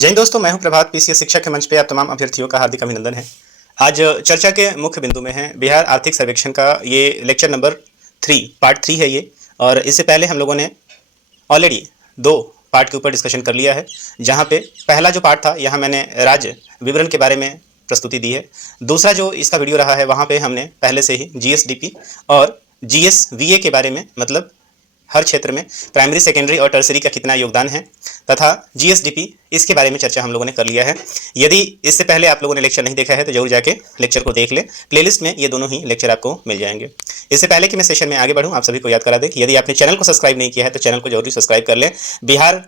जय हिंद दोस्तों, मैं हूं प्रभात। पीसीएस शिक्षा के मंच पे आप तमाम अभ्यर्थियों का हार्दिक अभिनंदन है। आज चर्चा के मुख्य बिंदु में है बिहार आर्थिक सर्वेक्षण का ये लेक्चर नंबर 3 पार्ट 3 है ये। और इससे पहले हम लोगों ने ऑलरेडी 2 पार्ट के ऊपर डिस्कशन कर लिया है, जहां पे पहला जो पार्ट था यहाँ मैंने राज्य विवरण के बारे में प्रस्तुति दी है। दूसरा जो इसका वीडियो रहा है वहाँ पे हमने पहले से ही जीएसडीपी और जीएसवीए के बारे में, मतलब हर क्षेत्र में प्राइमरी, सेकेंडरी और टर्सरी का कितना योगदान है, तथा जीएसडीपी इसके बारे में चर्चा हम लोगों ने कर लिया है। यदि इससे पहले आप लोगों ने लेक्चर नहीं देखा है तो जरूर जाके लेक्चर को देख लें। प्लेलिस्ट में ये दोनों ही लेक्चर आपको मिल जाएंगे। इससे पहले कि मैं सेशन में आगे बढ़ूँ, आप सभी को याद करा दें कि यदि आपने चैनल को सब्सक्राइब नहीं किया है तो चैनल को जरूर सब्सक्राइब कर लें। बिहार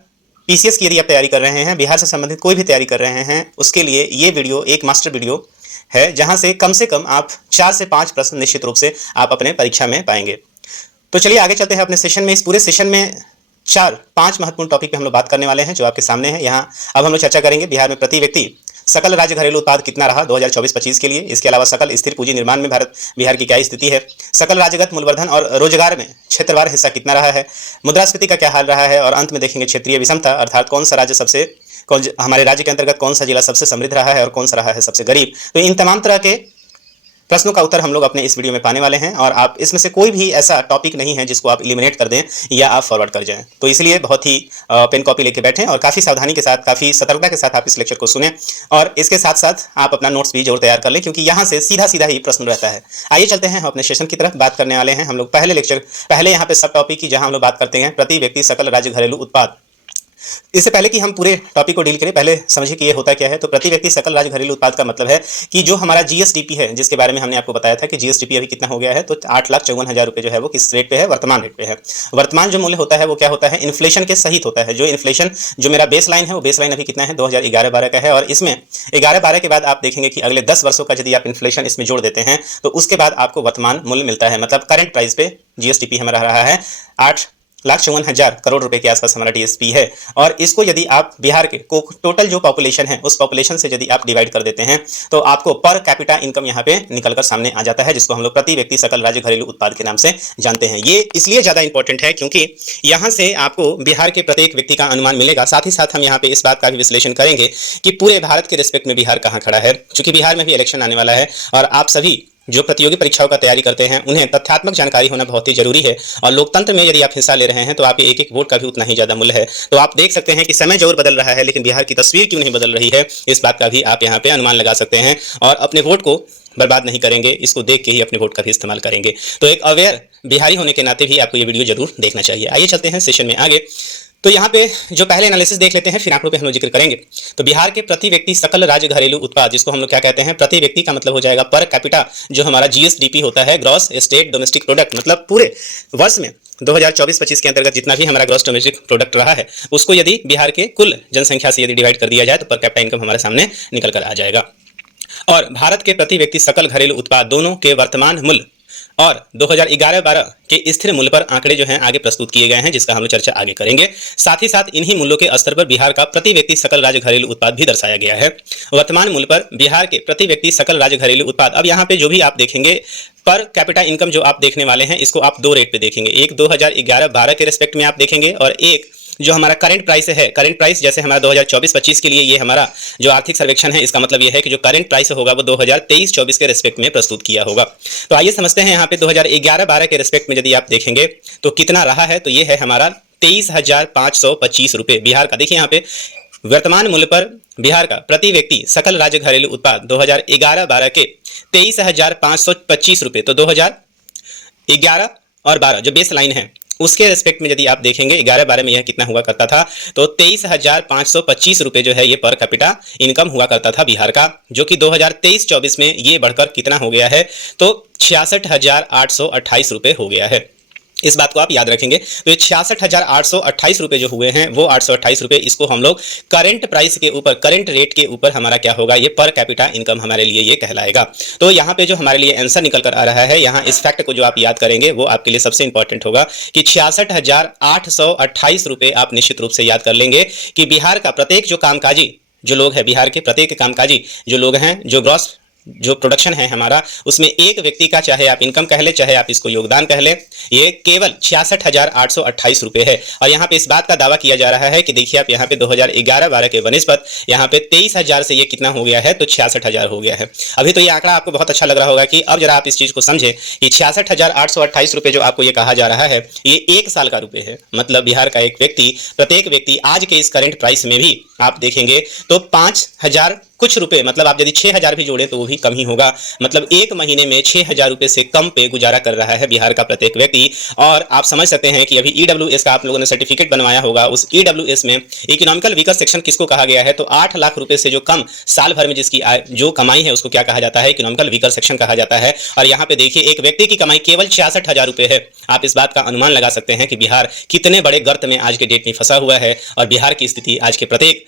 पीसीएस की यदि आप तैयारी कर रहे हैं, बिहार से संबंधित कोई भी तैयारी कर रहे हैं, उसके लिए ये वीडियो एक मास्टर वीडियो है, जहाँ से कम आप 4 से 5 प्रश्न निश्चित रूप से आप अपने परीक्षा में पाएंगे। तो चलिए आगे चलते हैं अपने सेशन में। इस पूरे सेशन में 4-5 महत्वपूर्ण टॉपिक पे हम लोग बात करने वाले हैं जो आपके सामने है। यहाँ अब हम लोग चर्चा करेंगे बिहार में प्रति व्यक्ति सकल राज्य घरेलू उत्पाद कितना रहा 2024-25 के लिए। इसके अलावा सकल स्थिर पूंजी निर्माण में बिहार की क्या स्थिति है, सकल राज्यगत मूल्यवर्धन और रोजगार में क्षेत्रवार हिस्सा कितना रहा है, मुद्रास्फीति का क्या हाल रहा है, और अंत में देखेंगे क्षेत्रीय विषमता, अर्थात कौन सा राज्य हमारे राज्य के अंतर्गत कौन सा जिला सबसे समृद्ध रहा है और कौन सा रहा है सबसे गरीब। तो इन तमाम तरह के प्रश्नों का उत्तर हम लोग अपने इस वीडियो में पाने वाले हैं, और आप इसमें से कोई भी ऐसा टॉपिक नहीं है जिसको आप एलिमिनेट कर दें या आप फॉरवर्ड कर जाएं। तो इसलिए बहुत ही पेन कॉपी लेके बैठें और काफ़ी सावधानी के साथ, काफ़ी सतर्कता के साथ आप इस लेक्चर को सुनें, और इसके साथ साथ आप अपना नोट्स भी जरूर तैयार कर लें, क्योंकि यहाँ से सीधा ही प्रश्न रहता है। आइए चलते हैं हम अपने सेशन की तरफ। बात करने वाले हैं हम लोग पहले यहाँ पे सब टॉपिक की, जहाँ हम लोग बात करते हैं प्रति व्यक्ति सकल राज्य घरेलू उत्पाद। इससे पहले कि हम पूरे टॉपिक को डील करें, पहले समझिए कि ये होता क्या है। तो प्रति व्यक्ति सकल राज्य घरेलू उत्पाद का मतलब है कि जो हमारा जीएसडीपी है, जिसके बारे में हमने आपको बताया था कि जीएसडीपी अभी कितना हो गया है, तो 8,54,000 रुपये जो है वो किस रेट पे है, वर्तमान रेट पे है। वर्तमान जो मूल्य होता है वो क्या होता है, इन्फ्लेशन के सहित होता है। जो इन्फ्लेशन जो मेरा बेस लाइन है, वो बेस लाइन अभी कितना है, 2011-12 का है, और इसमें 11-12 के बाद आप देखेंगे कि अगले 10 वर्षों का यदि आप इन्फ्लेशन इसमें जोड़ देते हैं तो उसके बाद आपको वर्तमान मूल्य मिलता है। मतलब करंट प्राइस पे जीएसडीपी हमारा रहा है 8,54,000 करोड़ रुपए के आसपास हमारा डीएसपी है। और इसको यदि आप बिहार के टोटल जो पॉपुलेशन है उस पॉपुलेशन से यदि आप डिवाइड कर देते हैं तो आपको पर कैपिटा इनकम यहाँ पे निकलकर सामने आ जाता है, जिसको हम लोग प्रति व्यक्ति सकल राज्य घरेलू उत्पाद के नाम से जानते हैं। ये इसलिए ज़्यादा इंपॉर्टेंट है क्योंकि यहाँ से आपको बिहार के प्रत्येक व्यक्ति का अनुमान मिलेगा। साथ ही साथ हम यहाँ पे इस बात का भी विश्लेषण करेंगे कि पूरे भारत के रिस्पेक्ट में बिहार कहाँ खड़ा है, क्योंकि बिहार में भी इलेक्शन आने वाला है और आप सभी जो प्रतियोगी परीक्षाओं का तैयारी करते हैं उन्हें तथ्यात्मक जानकारी होना बहुत ही जरूरी है। और लोकतंत्र में यदि आप हिस्सा ले रहे हैं तो आपके एक वोट का भी उतना ही ज्यादा मूल्य है। तो आप देख सकते हैं कि समय जरूर बदल रहा है, लेकिन बिहार की तस्वीर क्यों नहीं बदल रही है, इस बात का भी आप यहाँ पे अनुमान लगा सकते हैं। और अपने वोट को बर्बाद नहीं करेंगे, इसको देख के ही अपने वोट का भी इस्तेमाल करेंगे। तो एक अवेयर बिहारी होने के नाते भी आपको ये वीडियो जरूर देखना चाहिए। आइए चलते हैं सेशन में आगे। तो यहाँ पे जो पहले एनालिसिस देख लेते हैं, फिर आंकड़ों पे हम लोग जिक्र करेंगे। तो बिहार के प्रति व्यक्ति सकल राज्य घरेलू उत्पाद, जिसको हम लोग क्या कहते हैं, प्रति व्यक्ति का मतलब हो जाएगा पर कैपिटा, जो हमारा जीएसडीपी होता है, ग्रॉस स्टेट डोमेस्टिक प्रोडक्ट। मतलब पूरे वर्ष में 2024-25 के अंतर्गत जितना भी हमारा ग्रॉस डोमेस्टिक प्रोडक्ट रहा है उसको यदि बिहार के कुल जनसंख्या से यदि डिवाइड कर दिया जाए तो पर कैपिटा इनकम हमारे सामने निकल कर आ जाएगा। और भारत के प्रति व्यक्ति सकल घरेलू उत्पाद दोनों के वर्तमान मूल्य और 2011-12 के स्थिर मूल्य पर आंकड़े जो हैं आगे प्रस्तुत किए गए हैं, जिसका हम लोग चर्चा आगे करेंगे। साथ ही साथ इन्हीं मूल्यों के स्तर पर बिहार का प्रति व्यक्ति सकल राज्य घरेलू उत्पाद भी दर्शाया गया है। वर्तमान मूल्य पर बिहार के प्रति व्यक्ति सकल राज्य घरेलू उत्पाद, अब यहाँ पे जो भी आप देखेंगे पर कैपिटा इनकम जो आप देखने वाले हैं, इसको आप 2 रेट पे देखेंगे। एक 2011-12 के रेस्पेक्ट में आप देखेंगे, और एक जो हमारा करंट प्राइस है, करंट प्राइस जैसे हमारा 2024-25 के लिए ये हमारा जो आर्थिक सर्वेक्षण है, इसका मतलब ये है कि जो करंट प्राइस होगा वो 2023-24 के रेस्पेक्ट में प्रस्तुत किया होगा। तो आइए समझते हैं यहाँ पे 2011-12 के रेस्पेक्ट में यदि आप देखेंगे तो कितना रहा है, तो ये है हमारा 23,525 रुपये बिहार का। देखिए यहाँ पे वर्तमान मूल्य पर बिहार का प्रति व्यक्ति सकल राज्य घरेलू उत्पाद 2011-12 के 23,525 रुपये। तो 2011 और 12 जो बेस लाइन है उसके रेस्पेक्ट में यदि आप देखेंगे 11-12 में यह कितना हुआ करता था, तो 23,525 रुपये जो है ये पर कैपिटा इनकम हुआ करता था बिहार का, जो कि 2023-24 में ये बढ़कर कितना हो गया है, तो 66,828 रुपये हो गया है। इस बात को आप याद रखेंगे। तो ये 66,828 रुपये जो हुए हैं वो 828 रुपये, इसको हम लोग करंट प्राइस के ऊपर, करंट रेट के ऊपर हमारा क्या होगा, ये पर कैपिटा इनकम हमारे लिए ये कहलाएगा। तो यहाँ पे जो हमारे लिए आंसर निकल कर आ रहा है, यहाँ इस फैक्ट को जो आप याद करेंगे वो आपके लिए सबसे इंपॉर्टेंट होगा कि 66,828 रुपये आप निश्चित रूप से याद कर लेंगे कि बिहार का प्रत्येक जो कामकाजी जो लोग हैं, बिहार के प्रत्येक कामकाजी जो लोग हैं, जो ग्रॉस जो प्रोडक्शन है हमारा, उसमें एक व्यक्ति का, चाहे आप इनकम कह ले चाहे आप इसको योगदान कह ले, ये केवल 66,828 रुपए है। और यहाँ पे इस बात का दावा किया जा रहा है कि देखिए आप यहाँ पे 2011-12 के बनिस्बत यहाँ पे 23,000 से ये कितना हो गया है, तो 66,000 हो गया है। अभी तो ये आंकड़ा आपको बहुत अच्छा लग रहा होगा कि अब जरा आप इस चीज को समझे कि 66,828 रुपए जो आपको ये कहा जा रहा है, ये 1 साल का रुपए है। मतलब बिहार का एक व्यक्ति, प्रत्येक व्यक्ति आज के इस करंट प्राइस में भी आप देखेंगे तो 5,000 कुछ रुपए, मतलब आप यदि 6,000 भी जोड़े तो वो भी कम ही होगा। मतलब एक महीने में 6,000 रुपए से कम पे गुजारा कर रहा है बिहार का प्रत्येक व्यक्ति। और आप समझ सकते हैं कि अभी ईडब्ल्यूएस का आप लोगों ने सर्टिफिकेट बनवाया होगा, उस ईडब्ल्यूएस में इकोनॉमिकल वीकर सेक्शन किसको कहा गया है, तो 8 लाख रुपए से जो कम साल भर में जिसकी जो कमाई है उसको क्या कहा जाता है, इकोनॉमिकल वीकर सेक्शन कहा जाता है। और यहाँ पे देखिए एक व्यक्ति की कमाई केवल 66,000 रुपए है। आप इस बात का अनुमान लगा सकते हैं कि बिहार कितने बड़े गर्त में आज के डेट में फंसा हुआ है। और बिहार की स्थिति आज के प्रत्येक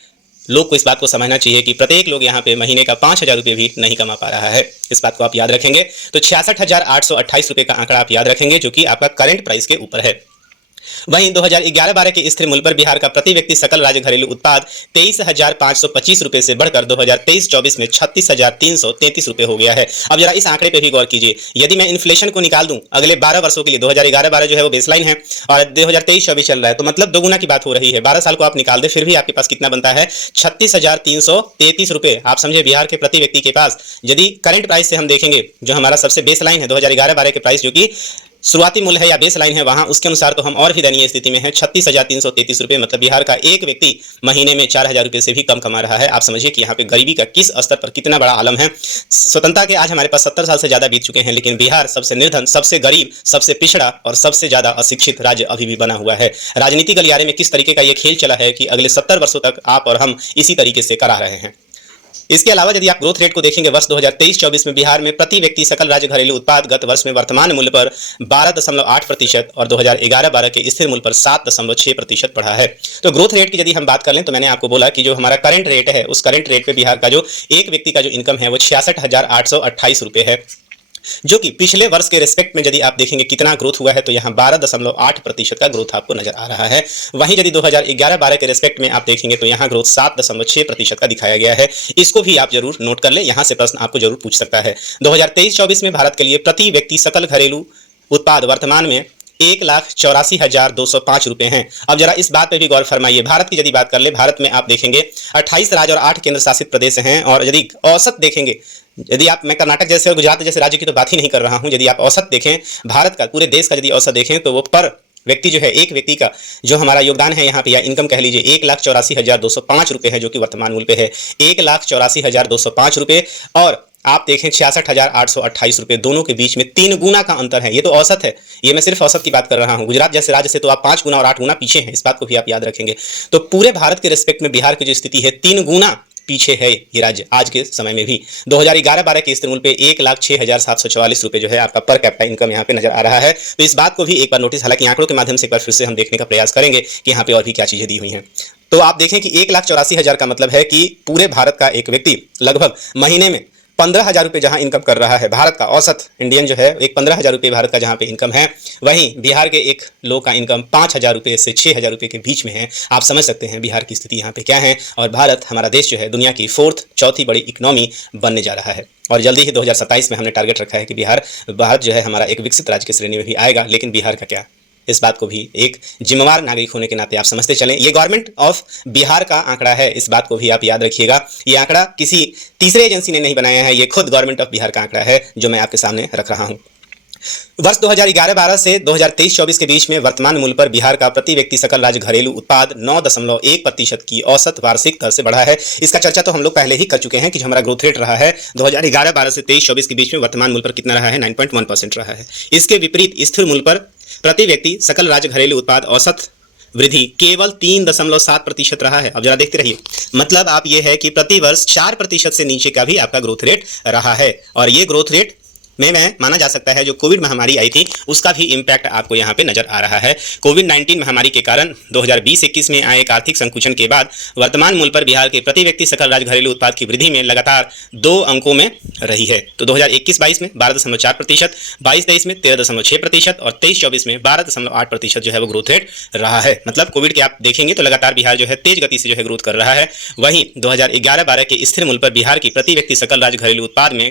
लोग को इस बात को समझना चाहिए कि प्रत्येक लोग यहाँ पे महीने का 5,000 रुपये भी नहीं कमा पा रहा है। इस बात को आप याद रखेंगे। तो 66,828 रुपये का आंकड़ा आप याद रखेंगे, जो कि आपका करंट प्राइस के ऊपर है। वहीं 2011-12 के स्थिर मूल्य पर बिहार का प्रति व्यक्ति सकल राज्य घरेलू उत्पाद 23,525 रुपए से बढ़कर 2023-24 में 36,333 रुपए हो गया है। अब जरा इस आंकड़े पे भी गौर कीजिए। यदि मैं इन्फ्लेशन को निकाल दूं अगले 12 वर्षों के लिए, 2011-12 जो है वो बेसलाइन है और 2023-24 चल रहा है, तो मतलब दोगुना की बात हो रही है। 12 साल को आप निकाल दे फिर भी आपके पास कितना बनता है, 36,333 रुपए। आप समझे बिहार के प्रति व्यक्ति के पास, यदि करंट प्राइस से हम देखेंगे, जो हमारा सबसे बेसलाइन है 2011-12 के प्राइस, जो कि शुरुआती मूल्य है या बेस लाइन है, वहां उसके अनुसार तो हम और भी दयनीय स्थिति में है, 36,333 रुपए। मतलब बिहार का एक व्यक्ति महीने में 4,000 रुपए से भी कम कमा रहा है। आप समझिए कि यहाँ पे गरीबी का किस स्तर पर कितना बड़ा आलम है। स्वतंत्रता के आज हमारे पास 70 साल से ज्यादा बीत चुके हैं, लेकिन बिहार सबसे निर्धन, सबसे गरीब, सबसे पिछड़ा और सबसे ज्यादा अशिक्षित राज्य अभी भी बना हुआ है। राजनीति गलियारे में किस तरीके का यह खेल चला है कि अगले 70 वर्षों तक आप और हम इसी तरीके से करा रहे हैं। इसके अलावा यदि आप ग्रोथ रेट को देखेंगे, वर्ष 2023-24 में बिहार में प्रति व्यक्ति सकल राज्य घरेलू उत्पाद गत वर्ष में वर्तमान मूल्य पर 12.8% और 2011-12 के स्थिर मूल्य पर 7.6% बढ़ा है। तो ग्रोथ रेट की यदि हम बात कर लें, तो मैंने आपको बोला कि जो हमारा करंट रेट है, उस करंट रेट पे बिहार का जो एक व्यक्ति का जो इनकम है वो 66,828 रुपए है, जो कि पिछले वर्ष के रिस्पेक्ट में यदि आप देखेंगे कितना ग्रोथ हुआ है, तो यहाँ 12.8% का ग्रोथ आपको नजर आ रहा है। वहीं यदि 2011-12 के रिस्पेक्ट में आप देखेंगे तो यहाँ ग्रोथ 7.6% का दिखाया गया है। इसको भी आप जरूर नोट कर ले, यहाँ से प्रश्न आपको जरूर पूछ सकता है। 2023-24 में भारत के लिए प्रति व्यक्ति सकल घरेलू उत्पाद वर्तमान में 1,84,205 रुपए हैं। अब जरा इस बात पे भी गौर फरमाइए। भारत की यदि बात कर ले, भारत में आप देखेंगे 28 राज्य और 8 केंद्र शासित प्रदेश हैं। और यदि औसत देखेंगे, यदि आप, मैं कर्नाटक जैसे और गुजरात जैसे राज्य की तो बात ही नहीं कर रहा हूं, यदि आप औसत देखें भारत का, पूरे देश का यदि औसत देखें, तो वो पर व्यक्ति जो है, एक व्यक्ति का जो हमारा योगदान है यहाँ पे या इनकम कह लीजिए, 1,84,205 रुपए है, जो कि वर्तमान मूल्य पे है 1,84,205 रुपए। और आप देखें 66,828 रुपए, दोनों के बीच में 3 गुना का अंतर है। ये तो औसत है, ये मैं सिर्फ औसत की बात कर रहा हूं। गुजरात जैसे राज्य से तो आप 5 गुना और 8 गुना पीछे हैं, इस बात को भी आप याद रखेंगे। तो पूरे भारत के रिस्पेक्ट में बिहार की जो स्थिति है, 3 गुना पीछे है ये राज्य आज के समय में भी। 2011-12 के स्थिर मूल्य पे 1,06,744 रुपए जो है आपका पर कैपिटा इनकम यहाँ पे नजर आ रहा है। तो इस बात को भी एक बार नोटिस, हालांकि आंकड़ों के माध्यम से एक बार फिर से हम देखने का प्रयास करेंगे कि यहाँ पे और भी क्या चीजें दी हुई हैं। तो आप देखें कि 1,84,000 का मतलब है कि पूरे भारत का एक व्यक्ति लगभग महीने में 15,000 रुपए जहां इनकम कर रहा है। भारत का औसत इंडियन जो है एक 15,000 रुपए भारत का जहां पे इनकम है, वहीं बिहार के एक लोग का इनकम 5,000 रुपए से 6,000 रुपए के बीच में है। आप समझ सकते हैं बिहार की स्थिति यहाँ पे क्या है। और भारत, हमारा देश जो है, दुनिया की चौथी बड़ी इकोनॉमी बनने जा रहा है। और जल्दी ही 2027 में हमने टारगेट रखा है कि भारत जो है हमारा एक विकसित राज्य की श्रेणी में भी आएगा। लेकिन बिहार का क्या, इस बात को भी एक जिम्मेवार नागरिक होने के नाते आप समझते चलें। ये गवर्नमेंट ऑफ बिहार का आंकड़ा है, इस बात को भी आप याद रखिएगा। ये आंकड़ा किसी तीसरे एजेंसी ने नहीं बनाया है, ये खुद गवर्नमेंट ऑफ बिहार का आंकड़ा है जो मैं आपके सामने रख रहा हूं। वर्ष 2011-12 से 2023-24 के बीच में वर्तमान मूल्य पर बिहार का प्रति व्यक्ति सकल राज्य घरेलू उत्पाद 9.1% की औसत वार्षिक दर से बढ़ा है। इसका चर्चा तो हम लोग पहले ही कर चुके हैं कि जो हमारा ग्रोथ रेट रहा है 2011-12 से 23-24 के बीच में वर्तमान मूल्य पर कितना रहा है, 9.1% रहा है। इसके विपरीत स्थिर मूल्य पर प्रति व्यक्ति सकल राज्य घरेलू उत्पाद औसत वृद्धि केवल 3.7% रहा है। अब जरा देखते रहिए, मतलब आप ये है कि प्रति वर्ष 4% से नीचे का भी आपका ग्रोथ रेट रहा है। और ये ग्रोथ रेट में माना जा सकता है जो कोविड महामारी आई थी उसका भी इम्पैक्ट आपको यहाँ पे नजर आ रहा है। कोविड-19 महामारी के कारण 2020-21 में आए एक आर्थिक संकुचन के बाद वर्तमान मूल्य पर बिहार के प्रति व्यक्ति सकल राज्य घरेलू उत्पाद की वृद्धि में लगातार 2 अंकों में रही है। तो 2021-22 में 12.4%, 22-23 में 13.6% और 23-24 में 12.8% जो है वो ग्रोथ रेट रहा है। मतलब कोविड के आप देखेंगे तो लगातार बिहार जो है तेज गति से जो है ग्रोथ कर रहा है। वहीं 2011-12 के स्थिर मूल्य पर बिहार की प्रति व्यक्ति सकल राज्य घरेलू उत्पाद में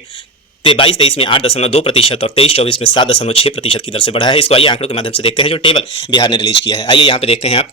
22-23 में 8.2% और 23-24 में 7.6% की दर से बढ़ा है। इसको आइए आंकड़ों के माध्यम से देखते हैं जो टेबल बिहार ने रिलीज किया है। आइए यहाँ पे देखते हैं आप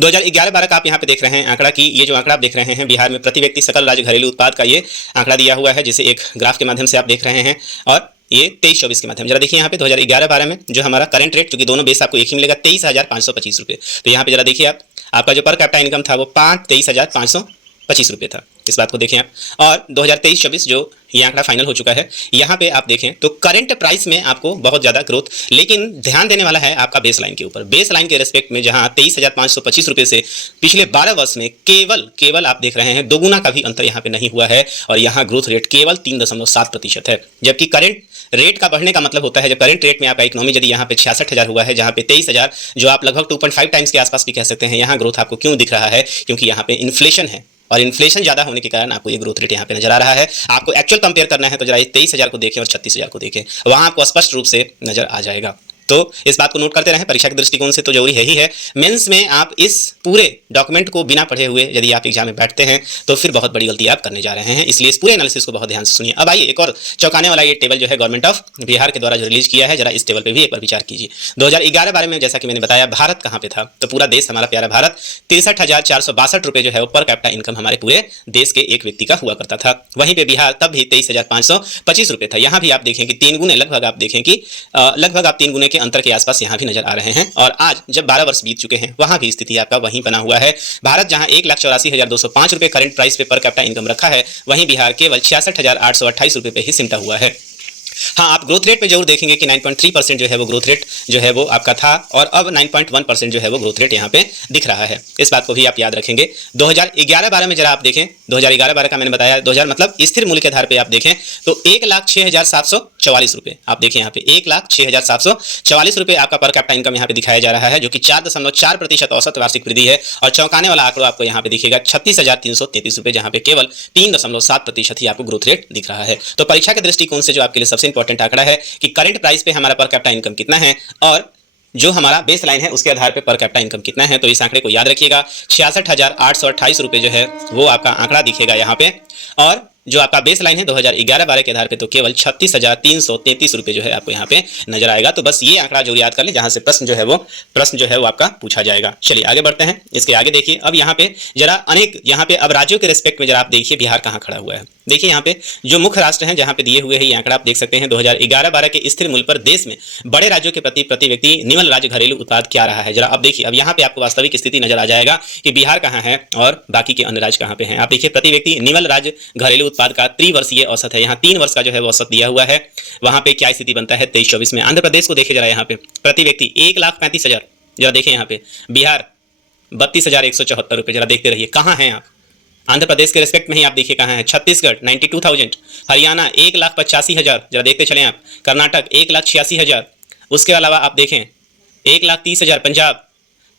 2011-12 का आप यहाँ पे देख रहे हैं आंकड़ा की ये जो आंकड़ा आप देख रहे हैं बिहार में प्रति व्यक्ति सकल राज्य घरेलू उत्पाद का ये आंकड़ा दिया हुआ है, जिसे एक ग्राफ के माध्यम से आप देख रहे हैं। और ये 23-24 के माध्यम जरा देखिए यहाँ पे 2011-12 में जो हमारा करंट रेट, क्योंकि दोनों बेस आपको एक ही मिलेगा, 23,525 रुपये। तो यहाँ पे जरा देखिए आप, आपका जो पर कैपिटा इनकम था वो 23,525 रुपये था। इस बात को देखें आप। और 2023-24 जो ये आंकड़ा फाइनल हो चुका है, यहाँ पे आप देखें तो करंट प्राइस में आपको बहुत ज़्यादा ग्रोथ, लेकिन ध्यान देने वाला है आपका बेस लाइन के ऊपर। बेस लाइन के रेस्पेक्ट में जहाँ 23,525 रुपये से पिछले 12 वर्ष में केवल आप देख रहे हैं दोगुना का भी अंतर यहाँ पे नहीं हुआ है। और यहाँ ग्रोथ रेट केवल 3.7% है। जबकि करंट रेट का बढ़ने का मतलब होता है, जब करंट रेट में आपका इकोनॉमी यदि यहाँ पे 66,000 हुआ है, जहाँ पे 23,000 जो आप लगभग 2.5 टाइम्स के आसपास भी कह सकते हैं, यहाँ ग्रोथ आपको क्यों दिख रहा है? क्योंकि यहाँ पे इन्फ्लेशन है और इन्फ्लेशन ज़्यादा होने के कारण आपको ये ग्रोथ रेट यहाँ पे नजर आ रहा है। आपको एक्चुअल कंपेयर करना है तो जरा 23,000 को देखें और 36,000 को देखें, वहाँ आपको स्पष्ट रूप से नजर आ जाएगा। तो इस बात को नोट करते रहें, परीक्षा के दृष्टिकोण से तो जरूरी है ही है। मेंस में आप इस पूरे डॉक्यूमेंट को बिना पढ़े हुए यदि आप एग्जाम में बैठते हैं तो फिर बहुत बड़ी गलती आप करने जा रहे हैं। इसलिए इस पूरे एनालिसिस को बहुत ध्यान से सुनिए। अब आइए एक और चौंकाने वाला ये टेबल जो है गवर्नमेंट ऑफ बिहार के द्वारा जो रिलीज किया है, जरा इस टेबल पर भी एक बार विचार कीजिए। 2011-12 में जैसा कि मैंने बताया भारत कहाँ पे था, तो पूरा देश हमारा प्यारा भारत 63,462 रुपये जो है वो पर कैपिटा इनकम हमारे पूरे देश के एक व्यक्ति का हुआ करता था। वहीं पे बिहार तब भी 23,525 रुपये था। यहाँ भी आप देखें कि 3 गुने लगभग आप देखें कि लगभग आप 3 गुने के अंतर के आसपास यहाँ भी नजर आ रहे हैं। और आज जब 12 वर्ष बीत चुके हैं, वहां भी स्थिति आपका वहीं बना हुआ है। भारत जहां 1,84,205 रुपये करंट प्राइस पे पर कैपिटा इनकम रखा है, वहीं बिहार केवल 66,828 रुपये पे ही सिमटा हुआ है। हाँ, आप ग्रोथ रेट में जरूर देखेंगे कि 9.3% जो है वो ग्रोथ रेट जो है वो आपका था और अब 9.1% जो है वो ग्रोथ रेट यहाँ पे दिख रहा है। इस बात को भी आप याद रखेंगे। 2011-12 में जरा आप देखें, 2011-12 का मैंने बताया 2000 मतलब स्थिर मूल्य के आधार पे आप देखें तो 1,06,744 रुपये आप देखें यहाँ पे 1,06,744 रुपये आपका पर कैपिटा इनकम यहाँ पे दिखाया जा रहा है, जो कि 4.4% औसत वार्षिक वृद्धि है। और चौंकाने वाला आंकड़ा आपको यहाँ पे दिखेगा 36,333 रुपये, जहाँ पे केवल 3.7% ही आपको ग्रोथ रेट दिख रहा है। तो परीक्षा के दृष्टिकोण से जो आपके लिए सबसे इंपॉर्टेंट आंकड़ा है कि करंट प्राइस पे हमारा पर कैपिटा इनकम कितना है और जो हमारा बेस लाइन है उसके आधार पे पर कैपिटा इनकम कितना है। तो इस आंकड़े को याद रखिएगा, 66,828 रुपये जो है वो आपका आंकड़ा दिखेगा यहाँ पे। और जो आपका बेस लाइन है 2011-12 के आधार पे तो केवल 36,333 रुपये जो है आपको यहाँ पे नजर आएगा। तो बस ये आंकड़ा जो याद कर ले, जहाँ से प्रश्न जो है वो आपका पूछा जाएगा। चलिए आगे बढ़ते हैं। इसके आगे देखिए, अब यहाँ पे जरा यहाँ पे अब राज्यों के रेस्पेक्ट में जरा आप देखिए बिहार कहाँ खड़ा हुआ है। देखिए यहाँ पे जो मुख्य राष्ट्र हैं जहाँ पे दिए हुए हैं ये आंकड़ा आप देख सकते हैं। 2011-12 के स्थिर मूल्य पर देश में बड़े राज्यों के प्रति व्यक्ति निम्न राज्य घरेलू उत्पाद क्या रहा है। जरा अब देखिए, अब यहाँ पे आपको वास्तविक स्थिति नजर आ जाएगा कि बिहार कहाँ है और बाकी के अन्य राज्य कहाँ पे हैं। आप देखिए प्रति व्यक्ति निम्न राज्य घरेलू उत्पाद का त्रिवर्षीय औसत है, यहाँ 3 वर्ष का जो है वो औसत दिया हुआ है। वहाँ पे क्या स्थिति बनता है 23-24 में। आंध्र प्रदेश को देखिए जरा, यहाँ पे प्रति व्यक्ति 1,35,000, जरा देखिए यहाँ पे बिहार 32,174 रुपये। जरा देखते रहिए कहाँ हैं आप। आंध्र प्रदेश के रेस्पेक्ट में ही आप देखिए कहाँ है। छत्तीसगढ़ 92,000, हरियाणा 1,85,000, जरा देखते चलें आप। कर्नाटक 1,86,000, उसके अलावा आप देखें 1,30,000 पंजाब,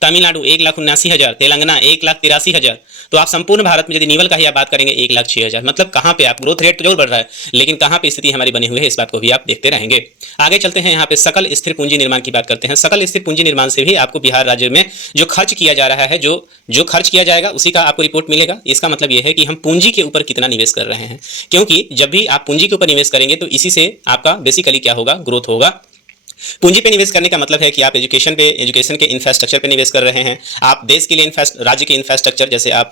तमिलनाडु 1,79,000, तेलंगाना 1,83,000। तो आप संपूर्ण भारत में यदि निवल का ही आप बात करेंगे 1,06,000। मतलब कहाँ पे आप ग्रोथ रेट तो जरूर बढ़ रहा है, लेकिन कहाँ पे स्थिति हमारी बनी हुई है इस बात को भी आप देखते रहेंगे। आगे चलते हैं, यहाँ पे सकल स्थिर पूंजी निर्माण की बात करते हैं। सकल स्थिर पूंजी निर्माण से भी आपको बिहार राज्य में जो खर्च किया जा रहा है, जो खर्च किया जाएगा उसी का आपको रिपोर्ट मिलेगा। इसका मतलब यह है कि हम पूंजी के ऊपर कितना निवेश कर रहे हैं, क्योंकि जब भी आप पूंजी के ऊपर निवेश करेंगे तो इसी से आपका बेसिकली क्या होगा, ग्रोथ होगा। पूंजी पे निवेश करने का मतलब है कि आप एजुकेशन के इंफ्रास्ट्रक्चर पे निवेश कर रहे हैं। आप देश के लिए राज्य के इंफ्रास्ट्रक्चर, जैसे आप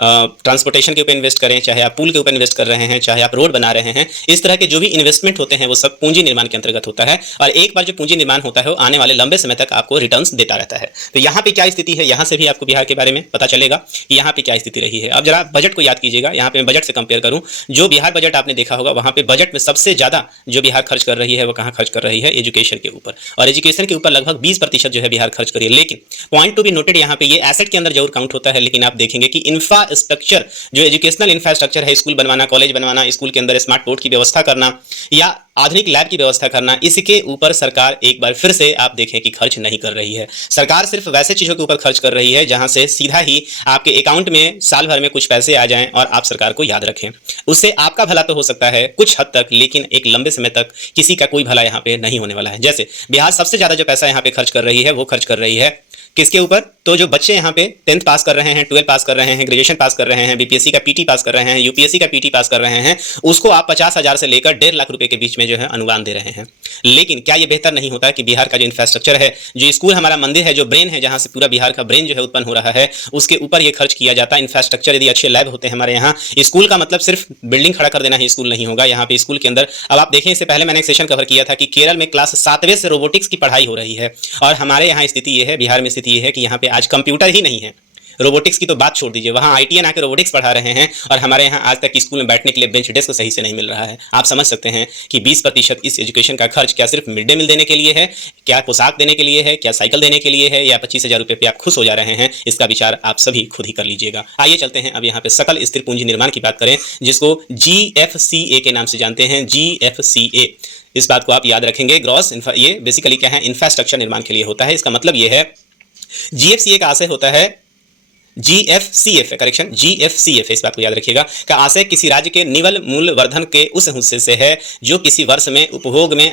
ट्रांसपोर्टेशन के ऊपर इन्वेस्ट करें, चाहे आप पुल के ऊपर इन्वेस्ट कर रहे हैं, चाहे आप रोड बना रहे हैं, इस तरह के जो भी इन्वेस्टमेंट होते हैं वो सब पूंजी निर्माण के अंतर्गत होता है। और एक बार जो पूंजी निर्माण होता है वो आने वाले लंबे समय तक आपको रिटर्न्स देता रहता है। तो यहाँ पे क्या स्थिति है, यहाँ से भी आपको बिहार के बारे में पता चलेगा कि यहाँ पे क्या स्थिति रही है। अब जरा बजट को याद कीजिएगा। यहाँ पे मैं बजट से कंपेयर करूँ, जो बिहार बजट आपने देखा होगा वहाँ पे बजट में सबसे ज़्यादा जो बिहार खर्च कर रही है वो कहाँ खर्च कर रही है, एजुकेशन एक्सपेंडिचर के ऊपर, और एजुकेशन के ऊपर लगभग 20% जो है बिहार खर्च करिए। लेकिन पॉइंट टू बी नोटेड, यहाँ पे ये एसेट के अंदर जरूर काउंट होता है, लेकिन आप देखेंगे कि इंफ्रास्ट्रक्चर, जो एजुकेशनल इंफ्रास्ट्रक्चर है, स्कूल बनवाना, कॉलेज बनवाना, स्कूल के अंदर स्मार्ट बोर्ड की व्यवस्था करना या आधुनिक लैब की व्यवस्था करना, इसके ऊपर सरकार एक बार फिर से आप देखें कि खर्च नहीं कर रही है। सरकार सिर्फ वैसे चीज़ों के ऊपर खर्च कर रही है जहां से सीधा ही आपके अकाउंट में साल भर में कुछ पैसे आ जाएं और आप सरकार को याद रखें। उससे आपका भला तो हो सकता है कुछ हद तक, लेकिन एक लंबे समय तक किसी का कोई भला यहाँ पे नहीं होने वाला है। जैसे बिहार सबसे ज़्यादा जो पैसा यहाँ पे खर्च कर रही है वो खर्च कर रही है किसके ऊपर? तो जो बच्चे यहाँ पे 10th पास कर रहे हैं, 12 पास कर रहे हैं, ग्रेजुएशन पास कर रहे हैं, बीपीएससी का पीटी पास कर रहे हैं, यूपीएससी का पीटी पास कर रहे हैं, उसको आप 50,000 से लेकर 1.5 लाख रुपए के बीच में जो है अनुदान दे रहे हैं। लेकिन क्या ये बेहतर नहीं होता कि बिहार का जो इंफ्रास्ट्रक्चर है, जो स्कूल हमारा मंदिर है, जो ब्रेन है, जहां से पूरा बिहार का ब्रेन जो है उत्पन्न हो रहा है, उसके ऊपर ये खर्च किया जाता है। इंफ्रास्ट्रक्चर यदि अच्छे लैब होते हैं हमारे यहाँ, स्कूल का मतलब सिर्फ बिल्डिंग खड़ा कर देना ही स्कूल नहीं होगा। यहाँ पे स्कूल के अंदर, अब आप देखें, इससे पहले मैंने एक सेशन कवर किया था कि केरल में क्लास 7वें से रोबोटिक्स की पढ़ाई हो रही है, और हमारे यहाँ स्थिति ये है, बिहार में स्थिति ये है कि यहाँ पे आज कंप्यूटर ही नहीं है। रोबोटिक्स की तो बात छोड़ दीजिए, वहाँ आईटीएन आके रोबोटिक्स पढ़ा रहे हैं, और हमारे यहाँ आज तक स्कूल में बैठने के लिए बेंच डेस्क सही से नहीं मिल रहा है। आप समझ सकते हैं कि 20% इस एजुकेशन का खर्च क्या सिर्फ मिड डे मील देने के लिए है, क्या पोशाक देने के लिए है, क्या साइकिल देने के लिए है, या 25,000 रुपये पे आप खुश हो जा रहे हैं? इसका विचार आप सभी खुद ही कर लीजिएगा। आइए चलते हैं अब यहाँ पे सकल स्थिर पूंजी निर्माण की बात करें, जिसको GFCA के नाम से जानते हैं। GFCA, इस बात को आप याद रखेंगे। ग्रॉस, ये बेसिकली क्या है? इंफ्रास्ट्रक्चर निर्माण के लिए होता है। इसका मतलब ये है, GFCA का आशय होता है, GFCF, करेक्शन, GFCF, इस बात को याद रखिएगा, का आशय किसी राज्य के निवल मूल्य वर्धन के उस हिस्से से है जो किसी वर्ष में उपभोग में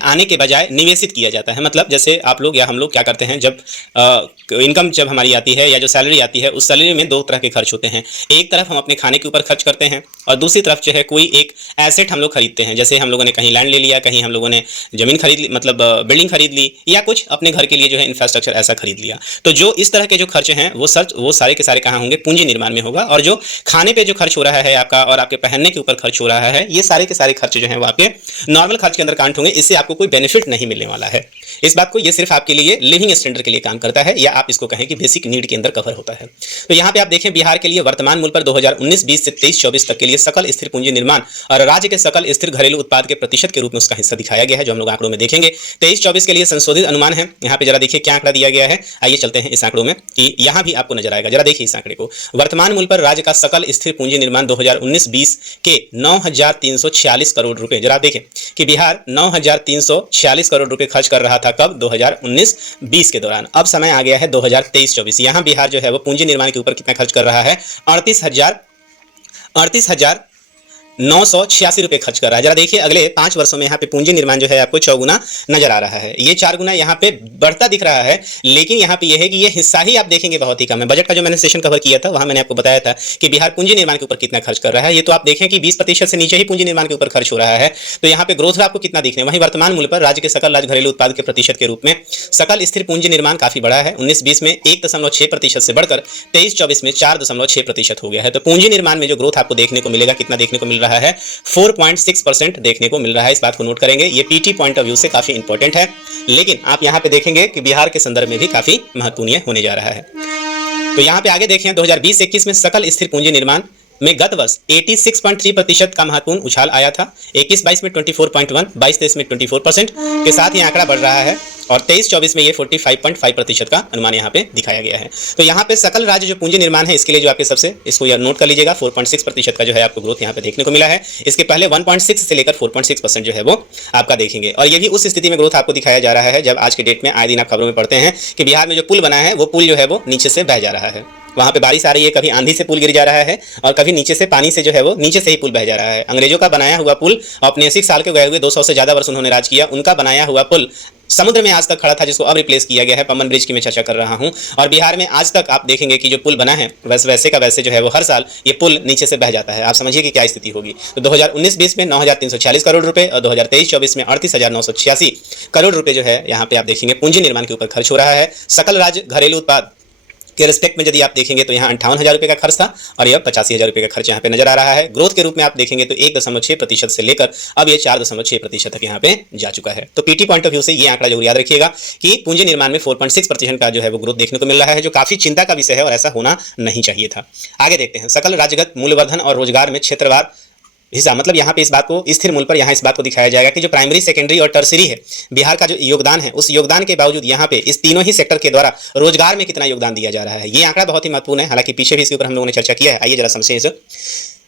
आने के बजाय निवेशित किया जाता है। मतलब जैसे आप लोग या हम लोग क्या करते हैं, जब इनकम जब हमारी आती है या जो सैलरी आती है, उस सैलरी में दो तरह के खर्च होते हैं। एक तरफ हम अपने खाने के ऊपर खर्च करते हैं, और दूसरी तरफ जो है कोई एक एसेट हम लोग खरीदते हैं। जैसे हम लोगों ने कहीं लैंड ले लिया, कहीं हम लोगों ने जमीन खरीद ली, मतलब बिल्डिंग खरीद ली, या कुछ अपने घर के लिए जो है इंफ्रास्ट्रक्चर ऐसा खरीद लिया। तो जो इस तरह के जो खर्चे हैं वो सारे के सारे कहाँ होंगे? पूंजी निर्माण में होगा। और जो खाने पे जो खर्च हो रहा है आपका, और आपके पहनने के ऊपर खर्च हो रहा है, ये सारे के सारे खर्च जो है वो आपके नॉर्मल खर्च के अंदर काउंट होंगे। इससे आपको कोई बेनिफिट नहीं मिलने वाला है। इस बात को, ये सिर्फ आपके लिए लिविंग स्टैंडर्ड के लिए काम करता है, या आप इसको कहें कि बेसिक नीड के अंदर कवर होता है। तो यहाँ पे आप देखें, बिहार के लिए वर्तमान मूल्य पर 2019-20 से 23-24 तक के लिए सकल स्थिर पूंजी निर्माण और राज्य के सकल स्थिर घरेलू उत्पाद के प्रतिशत के रूप में उसका हिस्सा दिखाया गया है, जो हम लोग आंकड़ों में देखेंगे। 23-24 के लिए संशोधित अनुमान है। यहाँ पे जरा देखिए क्या आंकड़ा दिया गया है। आइए चलते हैं इस आंकड़ों में, कि यहाँ भी आपको नजर आएगा। जरा देखिए इस आंकड़े को। वर्तमान मूल्य पर राज्य का सकल स्थिर पूंजी निर्माण 2019-20 के 9,346 करोड़ रुपए। जरा देखें कि बिहार 9,346 करोड़ रुपए खर्च कर रहा था कब? 2019-20 के दौरान। अब समय आ गया है 2023-24। यहां बिहार जो है वो पूंजी निर्माण के ऊपर कितना खर्च कर रहा है? 38,986 रुपए खर्च कर रहा है। जरा देखिए अगले 5 वर्षों में यहाँ पे पूंजी निर्माण जो है आपको 4 गुना नजर आ रहा है। ये 4 गुना यहाँ पे बढ़ता दिख रहा है, लेकिन यहाँ पे ये है कि ये हिस्सा ही आप देखेंगे बहुत ही कम है। बजट का जो मैंने सेशन कवर किया था, वहां मैंने आपको बताया था कि बिहार पूंजी निर्माण के ऊपर कितना खर्च कर रहा है। ये तो आप देखें कि 20% से नीचे ही पूंजी निर्माण के ऊपर खर्च हो रहा है। तो यहाँ पे ग्रोथ आपको कितना दिखने, वहीं वर्तमान मूल्य पर राज्य के सकल राज्य घरेलू उत्पाद के प्रतिशत के रूप में सकल स्थिर पूंजी निर्माण काफी बड़ा है। 19-20 में 1.6% से बढ़कर 23-24 में 4.6% हो गया है। तो पूंजी निर्माण में जो ग्रोथ आपको देखने को मिलेगा, कितना देखने को मिल रहा है? 4.6% देखने को मिल रहा है। इस बात को नोट करेंगे, ये पीटी पॉइंट ऑफ व्यू से काफी इंपॉर्टेंट है, लेकिन आप यहां पे देखेंगे कि बिहार के संदर्भ में भी काफी महत्वपूर्ण होने जा रहा है। तो यहां पे आगे देखें, 2020-21 में सकल स्थिर पूंजी निर्माण में गत वर्ष 86.3% का महत्वपूर्ण उछाल आया था। 21-22 में 24.1, 22-23 में 24% के साथ ही आंकड़ा बढ़ रहा है, और 23-24 में ये 45.5% का अनुमान यहाँ पे दिखाया गया है। तो यहाँ पे सकल राज्य जो पूंजी निर्माण है, इसके लिए जो आपके सबसे, इसको यार नोट कर लीजिएगा, 4.6% का जो है आपको ग्रोथ यहाँ पे देखने को मिला है। इसके पहले 1.6 से लेकर 4.6% जो है वो आपका देखेंगे, और ये भी उस स्थिति में ग्रोथ आपको दिखाया जा रहा है जब आज के डेट में आए दिन आप खबरों में पढ़ते हैं कि बिहार में जो पुल बना है, वो पुल जो है वो नीचे से बह जा रहा है। वहाँ पे बारिश आ रही है, कभी आंधी से पुल गिर जा रहा है, और कभी नीचे से पानी से जो है वो नीचे से ही पुल बह जा रहा है। अंग्रेजों का बनाया हुआ पुल, अपने 80 साल के गए हुए 200 से ज़्यादा वर्ष उन्होंने राज किया, उनका बनाया हुआ पुल समुद्र में आज तक खड़ा था, जिसको अब रिप्लेस किया गया है। पम्बन ब्रिज की मैं चर्चा कर रहा हूं। और बिहार में आज तक आप देखेंगे कि जो पुल बना है, वैसे का वैसे जो है वो हर साल ये पुल नीचे से बह जाता है। आप समझिए कि क्या स्थिति होगी। तो 2019-20 में 9,340 करोड़ रुपए, और 2023-24 में 38,986 करोड़ रुपए जो है यहाँ पे आप देखेंगे पूंजी निर्माण के ऊपर खर्च हो रहा है। सकल राज्य घरेलू उत्पाद के रिस्पेक्ट में यदि आप देखेंगे तो यहाँ 58,000 रुपये का खर्च था, और यह 85,000 रुपये का खर्च यहाँ पे नजर आ रहा है। ग्रोथ के रूप में आप देखेंगे तो 1.6% से लेकर अब ये 4.6% तक यहाँ पे जा चुका है। तो पीटी पॉइंट ऑफ व्यू से ये आंकड़ा जरूर याद रखिएगा कि पूंजी निर्माण में 4.6% का जो है वो ग्रोथ देखने को मिल रहा है, जो काफी चिंता का विषय है, और ऐसा होना नहीं चाहिए था। आगे देखते हैं, सकल राज्यगत मूल्यवर्धन और रोजगार में क्षेत्रवार हिस्सा, मतलब यहाँ पे इस बात को स्थिर मूल पर यहाँ इस बात को दिखाया जाएगा कि जो प्राइमरी, सेकेंडरी और टर्सरी है, बिहार का जो योगदान है, उस योगदान के बावजूद यहाँ पे इस तीनों ही सेक्टर के द्वारा रोजगार में कितना योगदान दिया जा रहा है। ये आंकड़ा बहुत ही महत्वपूर्ण है, हालांकि पीछे भी इसके ऊपर हम लोगों ने चर्चा किया है। आइए जरा समझें इसे।